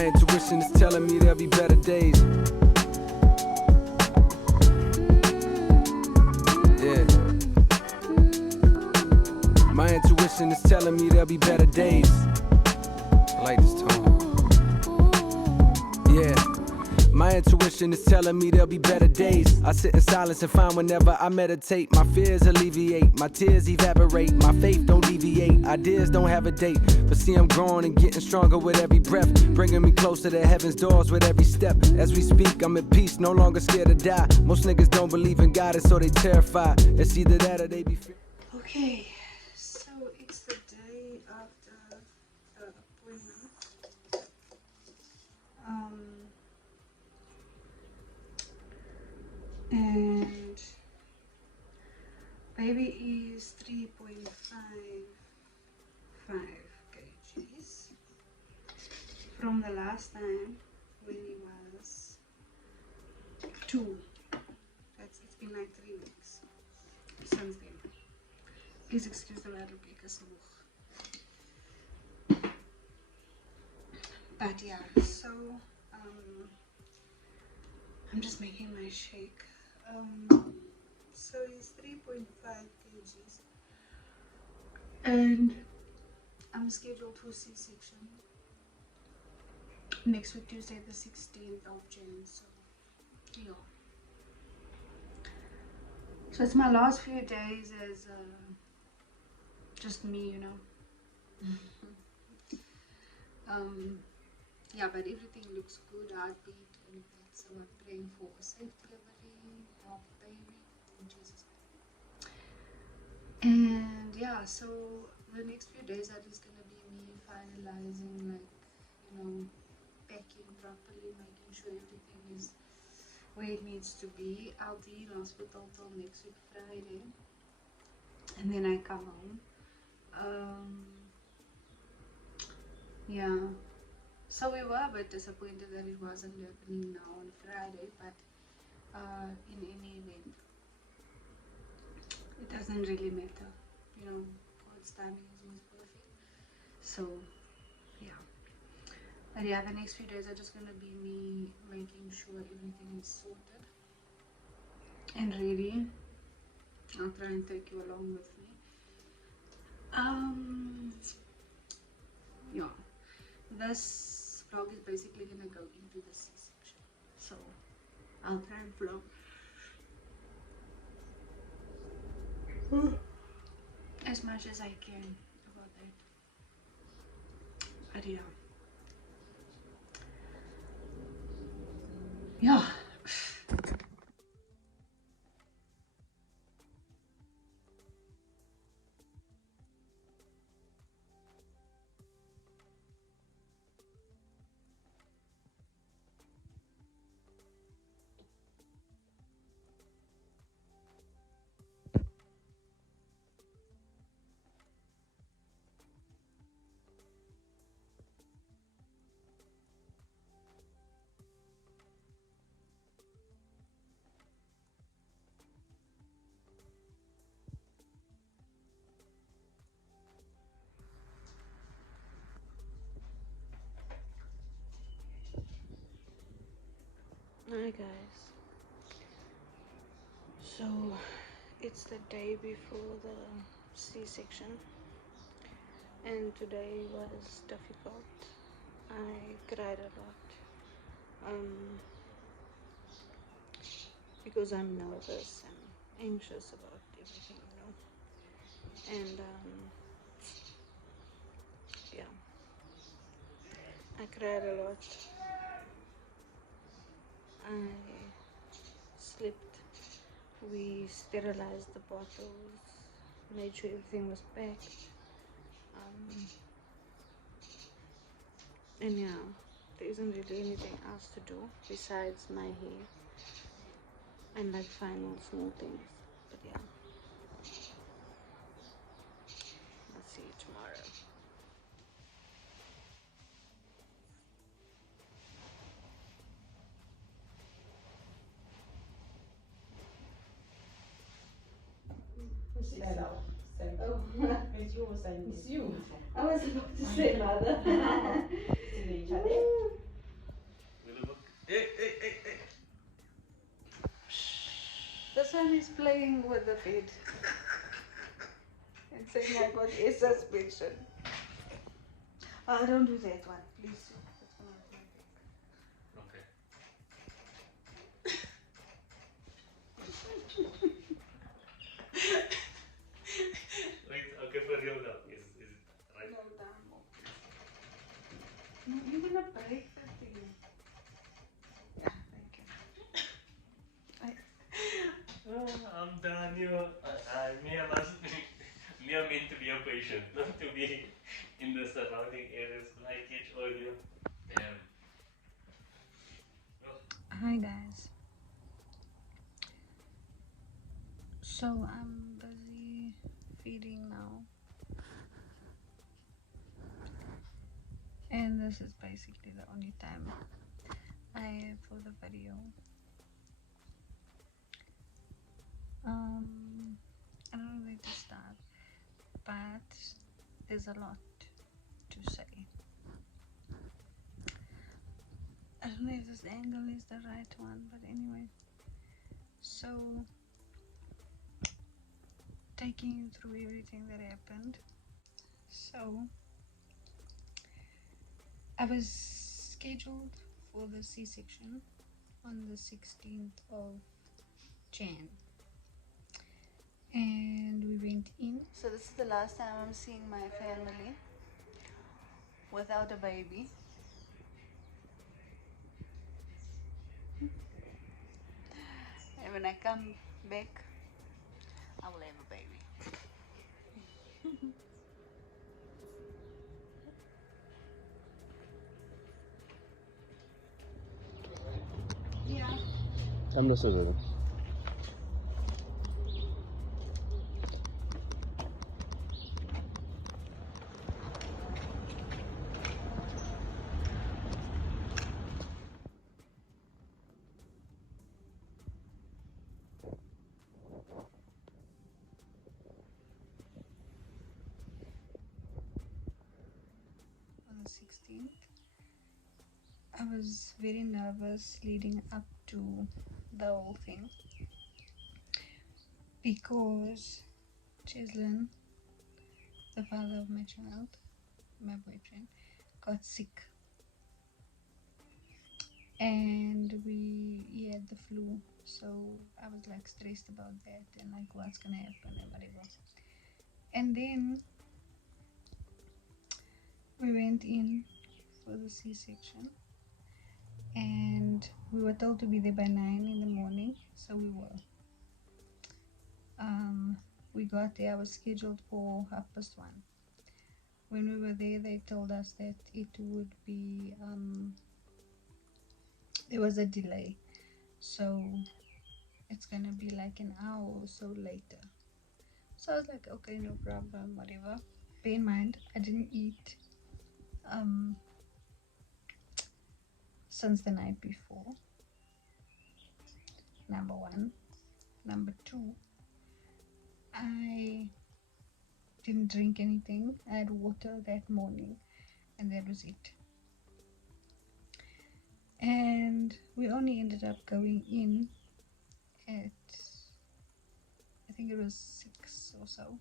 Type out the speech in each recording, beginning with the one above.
My intuition is telling me there'll be better days. Yeah. My intuition is telling me there'll be better days. I like this tone. Yeah. My intuition is telling me there'll be better days. I sit in silence and find whenever I meditate, my fears alleviate, my tears evaporate, my faith don't deviate, ideas don't have a date. But see, I'm growing and getting stronger with every breath, bringing me closer to heaven's doors with every step. As we speak, I'm at peace, no longer scared to die. Most niggas don't believe in God, and so they terrified. It's either that or they be fear. Okay, so it's the day after the appointment. And baby is 3.55 kgs from the last time when he was 2. It's been like 3 weeks since then. Please excuse the rattle because but yeah, so I'm just making my shake. So he's 3.5 kgs and I'm scheduled for C-section next week, Tuesday the 16th of June. So yeah, so it's my last few days as just me, you know. Yeah, but everything looks good, heartbeat and that, so I'm praying for a safe delivery, healthy baby in Jesus' name. And yeah, so the next few days are just gonna be me finalizing, like, you know, packing properly, making sure everything is where it needs to be. I'll be in hospital till next week Friday, and then I come home. Yeah, so we were a bit disappointed that it wasn't happening now on Friday, but in any event, it doesn't really matter, you know. God's timing is always perfect. So yeah, but yeah, the next few days are just gonna be me making sure everything is sorted and ready. I'll try and take you along with me. Yeah, this vlog is basically gonna go into the C-section, so I'll try and vlog as much as I can about that. But yeah. Hi guys, so it's the day before the C-section and today was difficult. I cried a lot because I'm nervous and anxious about everything, you know. And yeah, I cried a lot. I slept. We sterilized the bottles, made sure everything was packed. And yeah, there isn't really anything else to do besides my hair and like final small things. But yeah, I'll see you tomorrow. Oh, it's yours and It's you. I was about to say mother. This one is playing with the bed and saying I got a suspension. Don't do that one, please. That's gonna hurt my back. Okay. Wait, okay, for real now. Is it right? No, damn. No, you're gonna break the thing. Yeah, thank you. I'm done, me, I'm meant to be a patient, not to be in the surrounding areas like it earlier. Damn. Hi guys. So I'm busy feeding now. And this is basically the only time I have for the video. I don't know where to start, but there's a lot to say. I don't know if this angle is the right one, but anyway. So, taking you through everything that happened. So, I was scheduled for the C-section on the 16th of Jan. And we went in. So this is the last time I'm seeing my family without a baby. And when I come back, I will have a baby. Yeah. I'm not so good. On the 16th, I was very nervous leading up to the whole thing because Chislin, the father of my child, my boyfriend, got sick, and he had the flu. So I was like stressed about that and like what's gonna happen and whatever. And then we went in for the C-section, and we were told to be there by 9 in the morning, so we were. We got there. I was scheduled for 1:30. When we were there, they told us that it would be there was a delay, so it's gonna be like an hour or so later. So I was like, okay, no problem, whatever. Bear in mind, I didn't eat since the night before. Number one. Number two, I didn't drink anything. I had water that morning, and that was it. And we only ended up going in at, I think it was 6 or so.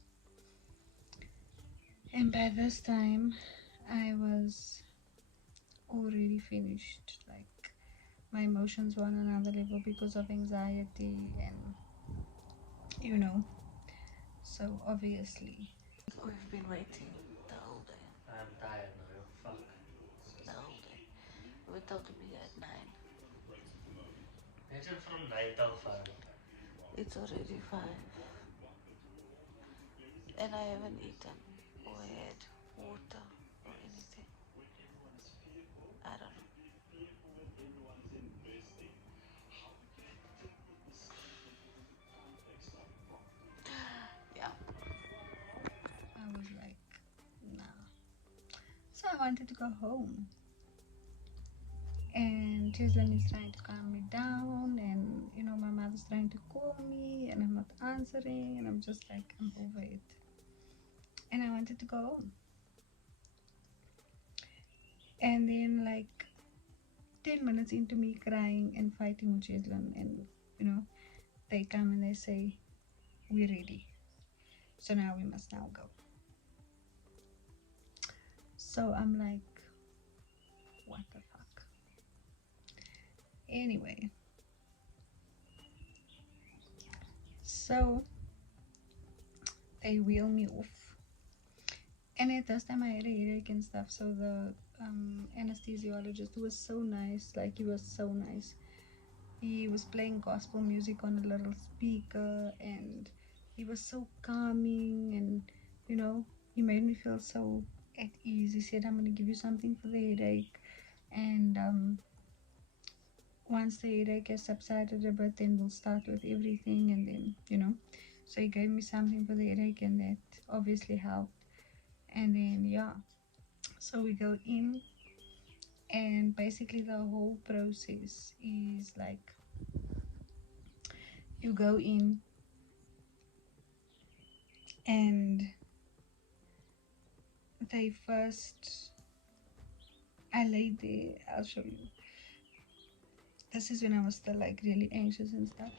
And by this time, I was already finished. Like, my emotions were on another level because of anxiety and, you know. So obviously, we've been waiting the whole day. I'm tired now, fuck. The whole day. We were told to be there at 9. Imagine from 9 till 5. It's already 5. And I haven't eaten or had water or anything. I don't know. Yeah. I was like, nah. So I wanted to go home. And Chislin is trying to calm me down, and you know, my mother's trying to call me, and I'm not answering, and I'm just like, I'm over it. And I wanted to go home. And then, like, 10 minutes into me crying and fighting with Chislin, and you know, they come and they say, we're ready. So now we must now go. So I'm like, what the fuck? Anyway, so they wheel me off. And at this time I had a headache and stuff, so the anesthesiologist was so nice, like he was so nice. He was playing gospel music on a little speaker and he was so calming, and you know, he made me feel so at ease. He said, I'm going to give you something for the headache, and once the headache has subsided a bit, then we'll start with everything, and then, you know. So he gave me something for the headache, and that obviously helped. And then, yeah, so we go in, and basically the whole process is like, you go in and they first, I laid there, I'll show you. This is when I was still like really anxious and stuff.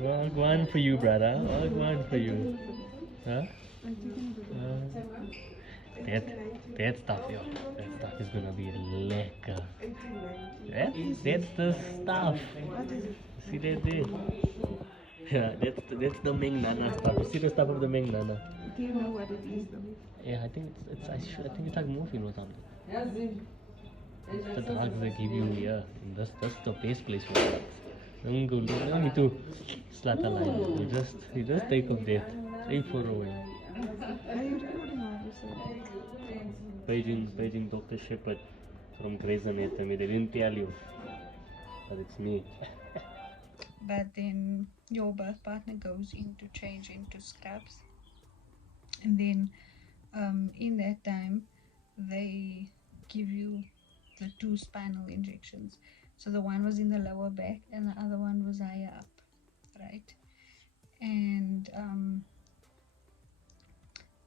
Well, one for you, brother. One for you. Huh? That that stuff, yo. That stuff is gonna be lekker. That's the stuff. See that there? Yeah, that's the Meng Nana stuff. You see the stuff of the Meng Nana? Do you know what it is though? Yeah, I think I think it's like morphine or something. It's the drugs they give you here. And that's the best place for drugs. Don't go look me too. Slata line. You just take of that. Straight for away. Are you recording or yourself? Paging Dr. Shepard from Grey's Anatomy. They didn't tell you. But it's me. But then your birth partner goes in to change into scrubs, and then in that time they give you the 2 spinal injections. So the one was in the lower back and the other one was higher up, right? And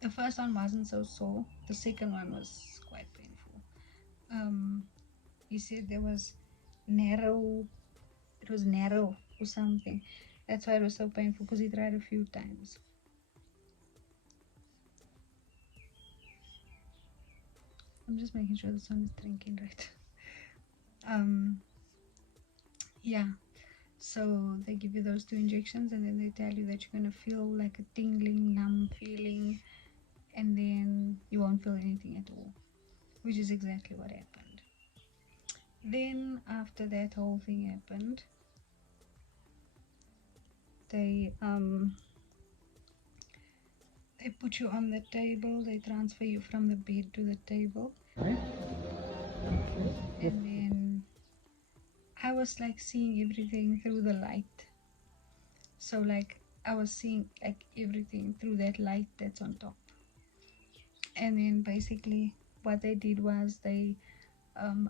the first one wasn't so sore. The second one was quite painful. He said there was narrow, it was narrow or something. That's why it was so painful, because he tried a few times. I'm just making sure this one is drinking right. Yeah, so they give you those 2 injections, and then they tell you that you're gonna feel like a tingling, numb feeling, and then you won't feel anything at all, which is exactly what happened. Then after that whole thing happened, they put you on the table, they transfer you from the bed to the table, and then I was like seeing everything through the light. So like I was seeing like everything through that light that's on top. And then basically what they did was they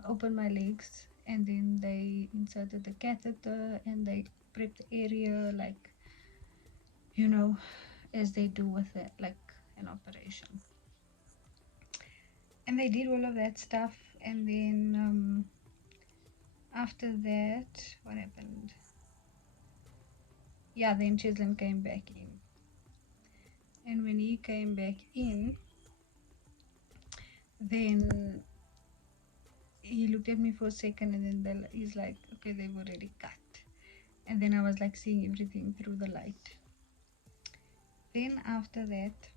opened my legs, and then they inserted the catheter, and they prepped the area, like, you know, as they do with it, like an operation. And they did all of that stuff, and then after that, what happened? Yeah, then Chislin came back in. And when he came back in, then he looked at me for a second, and then he's like, okay, they've already cut. And then I was like seeing everything through the light. Then after that,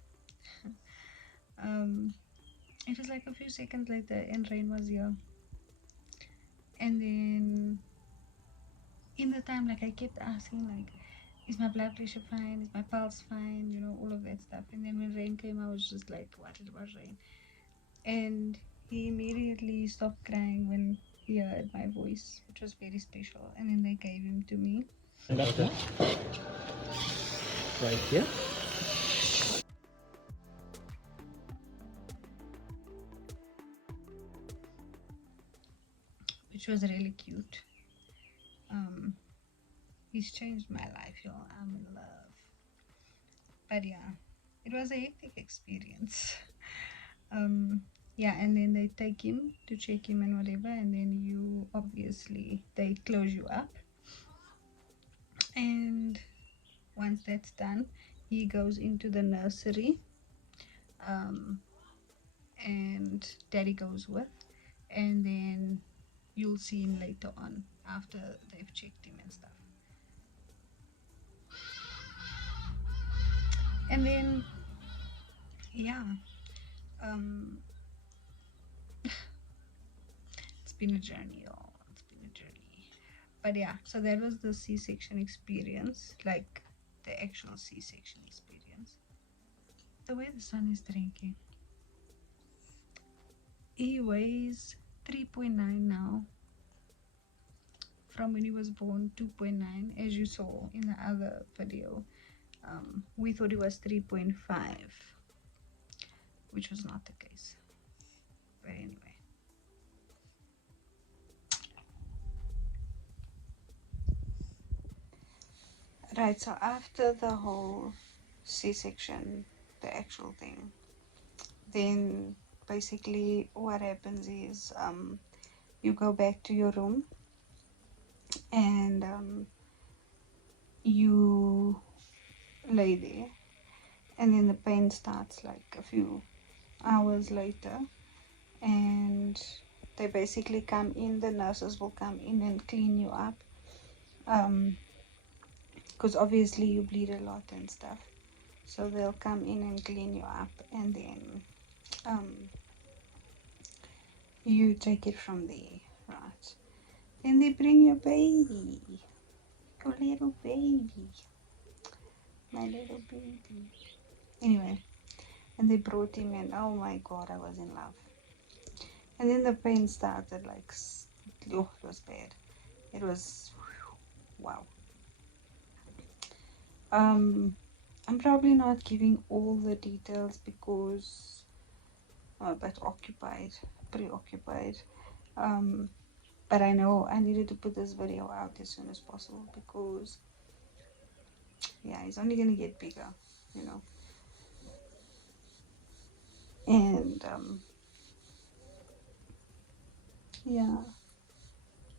it was like a few seconds later, and Rain was here. And then in the time, like I kept asking, like, is my blood pressure fine? Is my pulse fine? You know, all of that stuff. And then when Rain came, I was just like, what? It was Rain. And he immediately stopped crying when he heard my voice, which was very special. And then they gave him to me. Doctor. Right here. Which was really cute. He's changed my life, y'all. I'm in love. But yeah, it was a hectic experience. Yeah, and then they take him to check him and whatever, and then you obviously they close you up, and once that's done, he goes into the nursery, um, and daddy goes with, and then you'll see him later on after they've checked him and stuff. And then yeah, um, it's been a journey, y'all. It's been a journey. But yeah, so that was the C-section experience, like the actual C-section experience. The way the sun is drinking. He weighs 3.9 now. From when he was born, 2.9, as you saw in the other video. We thought it was 3.5, which was not the case. But anyway. Right, so after the whole C-section, the actual thing, then basically what happens is you go back to your room and you lay there, and then the pain starts like a few hours later, and they basically come in, the nurses will come in and clean you up, because obviously you bleed a lot and stuff, so they'll come in and clean you up, and then you take it from there, right? Then they bring your baby, your little baby, my little baby. Anyway, and they brought him in. Oh my god, I was in love. And then the pain started, like, oh, it was bad. It was, wow. I'm probably not giving all the details because I'm a bit preoccupied. But I know I needed to put this video out as soon as possible because, yeah, he's only gonna get bigger, you know. And yeah,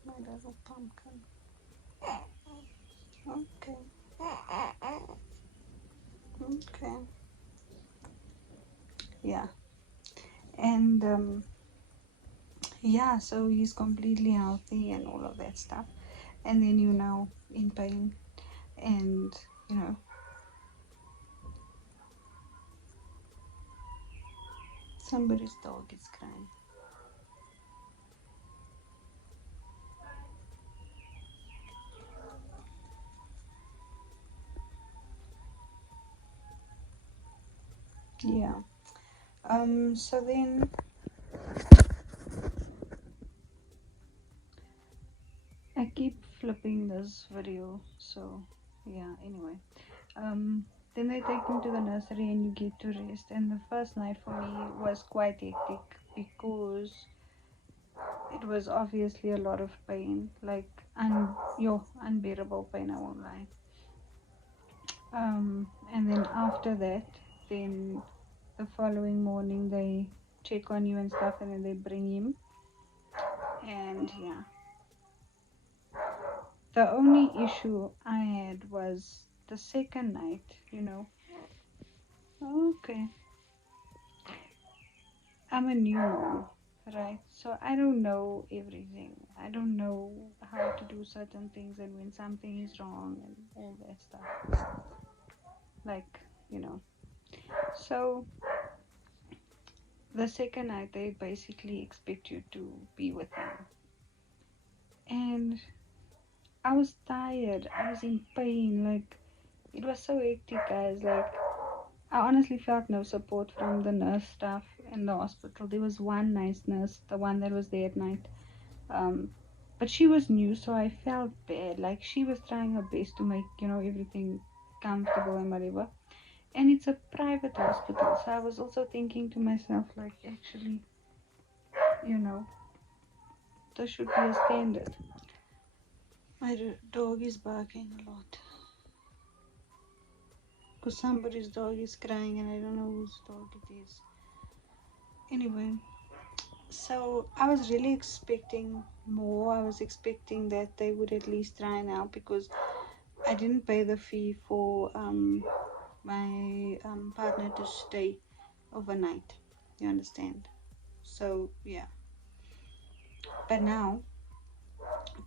my little pumpkin. Okay. Okay. Yeah. And yeah, so he's completely healthy and all of that stuff. And then you now in pain, and you know, somebody's dog is crying. Yeah. So then I keep flipping this video, so yeah, anyway. Then they take me to the nursery and you get to rest. And the first night for me was quite hectic because it was obviously a lot of pain, like unbearable pain, I won't lie. And then after that, then the following morning they check on you and stuff, and then they bring him. And yeah, the only issue I had was the second night, you know. Okay, I'm a new mom, right? So I don't know everything. I don't know how to do certain things and when something is wrong and all that stuff. Like, you know. So the second night they basically expect you to be with them. And I was tired. I was in pain. Like, it was so hectic, guys. Like, I honestly felt no support from the nurse staff in the hospital. There was one nice nurse, the one that was there at night. But she was new, so I felt bad. Like, she was trying her best to make, you know, everything comfortable and whatever. And it's a private hospital, so I was also thinking to myself, like, actually, you know, there should be a standard. My dog is barking a lot. Because somebody's dog is crying and I don't know whose dog it is. Anyway, so I was really expecting more. I was expecting that they would at least try now, because I didn't pay the fee for my partner to stay overnight. You understand? So yeah. But now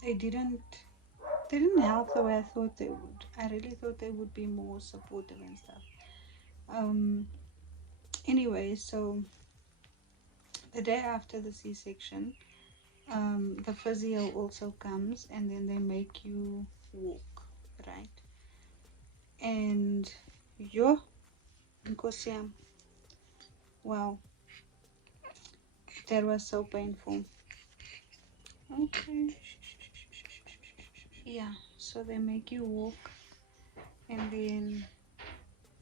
they didn't help the way I thought they would. I really thought they would be more supportive and stuff. Um. Anyway, so the day after the C-section, the physio also comes, and then they make you walk, right? And yo, Nkosi yam, wow, that was so painful. Okay. Yeah, so they make you walk, and then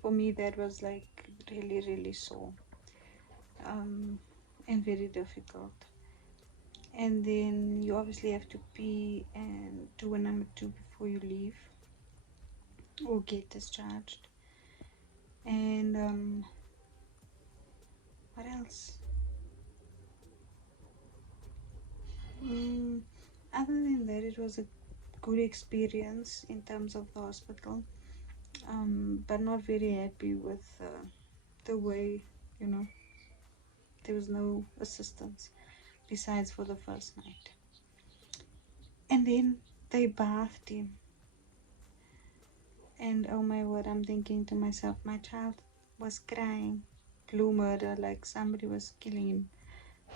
for me that was like really, really sore, and very difficult. And then you obviously have to pee and do a number two before you leave or get discharged. And what else? Mm, Other than that, it was a good experience in terms of the hospital, but not very happy with the way, you know, there was no assistance besides for the first night. And then they bathed him, and oh my word, I'm thinking to myself, my child was crying, blue murder, like somebody was killing him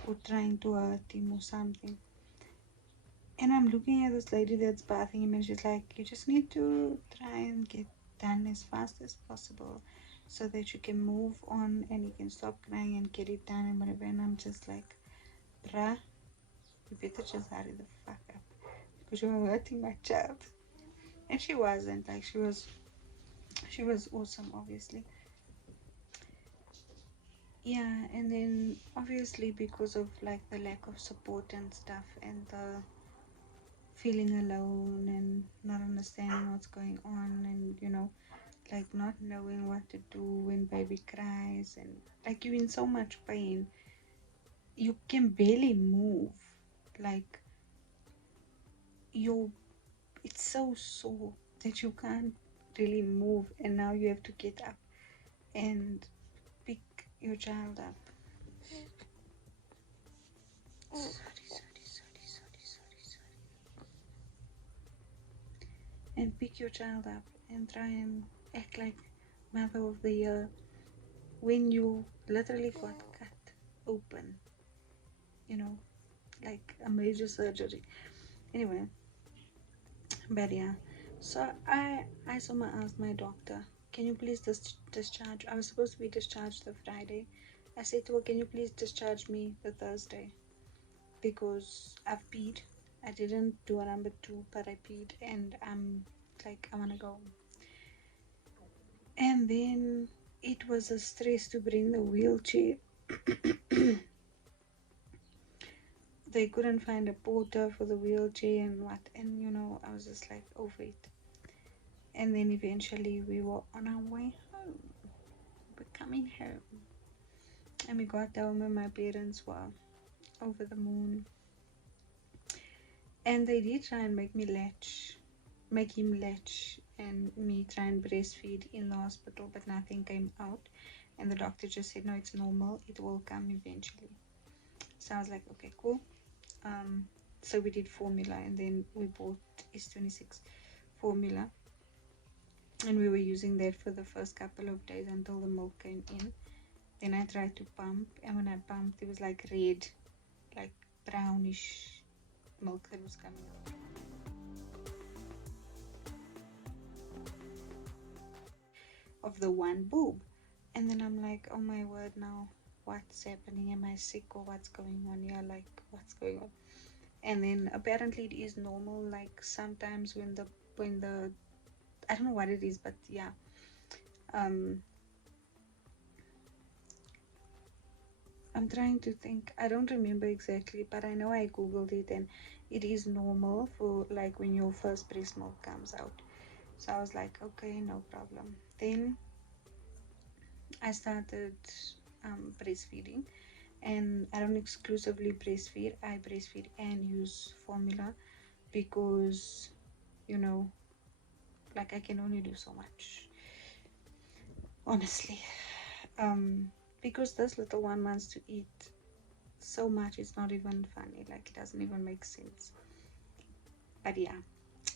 or trying to hurt him or something. And I'm looking at this lady that's bathing him, and she's like, you just need to try and get done as fast as possible so that you can move on and you can stop crying and get it done and whatever. And I'm just like, bruh, you better just hurry the fuck up, because you are hurting my child. And she wasn't, like, she was awesome, obviously. Yeah, and then obviously because of like the lack of support and stuff, and the feeling alone and not understanding what's going on, and like not knowing what to do when baby cries, and like you're in so much pain, you can barely move, like you it's so sore that you can't really move, and now you have to get up and pick your child up. Sorry. And pick your child up and try and act like mother of the year when you literally got cut open, like a major surgery. Anyway, but yeah, so I somehow asked my doctor, can you please discharge? I was supposed to be discharged the Friday. I said to her, can you please discharge me the Thursday, because I've peed. I didn't do a number two, but I peed, and I'm like, I want to go. And then it was a stress to bring the wheelchair. They couldn't find a porter for the wheelchair and what, and I was just like over it. And then eventually we were on our way home. We're coming home. And we got home and my parents were over the moon. And they did try and make him latch, and me try and breastfeed in the hospital, but nothing came out. And the doctor just said, no, it's normal, it will come eventually. So I was like, okay, cool. So we did formula, and then we bought S26 formula, and we were using that for the first couple of days until the milk came in. Then I tried to pump, and when I pumped, it was like red, like brownish milk that was coming out of the one boob. And then I'm like, oh my word, now what's happening? Am I sick, or what's going on here? Like, what's going on? And then apparently it is normal, like sometimes when the I don't know what it is, but yeah, I'm trying to think. I don't remember exactly, but I know I googled it, and it is normal for like when your first breast milk comes out. So I was like, okay, no problem. Then I started breastfeeding, and I don't exclusively breastfeed. I breastfeed and use formula because, you know, like I can only do so much, honestly. Because this little one wants to eat so much, it's not even funny. Like, it doesn't even make sense. But yeah,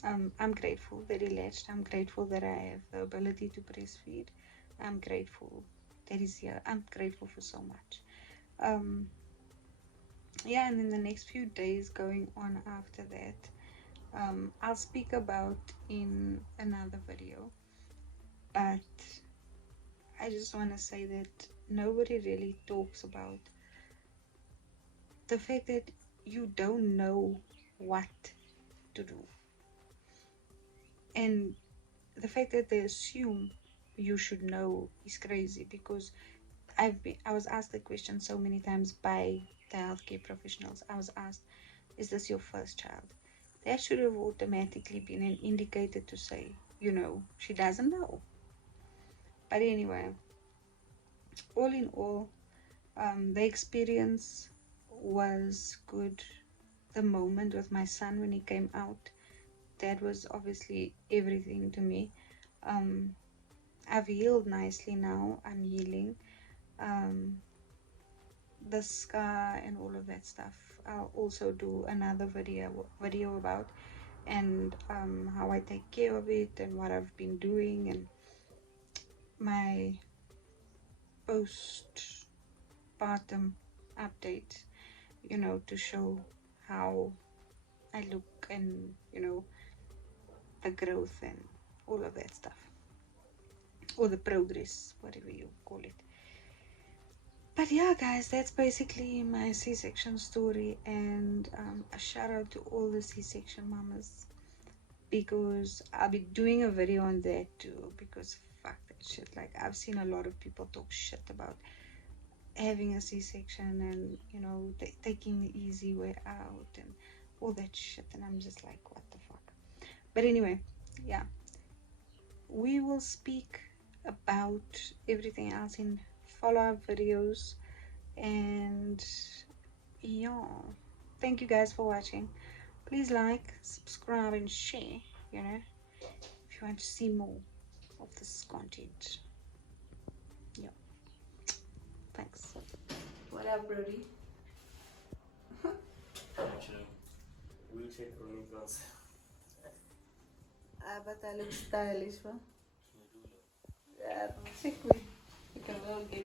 I'm grateful, very latched. I'm grateful that I have the ability to breastfeed. I'm grateful that he's here. I'm grateful for so much. Yeah, and in the next few days going on after that, I'll speak about in another video. But I just want to say that nobody really talks about the fact that you don't know what to do, and the fact that they assume you should know is crazy. Because I was asked the question so many times by the healthcare professionals. I was asked, is this your first child? That should have automatically been an indicator to say, she doesn't know. But anyway, all in all, the experience was good. The moment with my son when he came out, that was obviously everything to me. I've healed nicely now. I'm healing. The scar and all of that stuff, I'll also do another video about, and how I take care of it and what I've been doing, and my postpartum update, to show how I look, and the growth and all of that stuff, or the progress, whatever you call it. But yeah, guys, that's basically my C-section story, and a shout out to all the C-section mamas, because I'll be doing a video on that too, because fuck that shit. Like, I've seen a lot of people talk shit about having a C-section and taking the easy way out and all that shit, and I'm just like, what the fuck. But anyway, yeah, we will speak about everything else in follow-up videos. And yeah, thank you guys for watching. Please like, subscribe, and share, if you want to see more of this content. Yeah, thanks. What up, Brody? Actually, wheelchair only girls. But I look stylish, huh? You do look. Yeah, check me. You can all get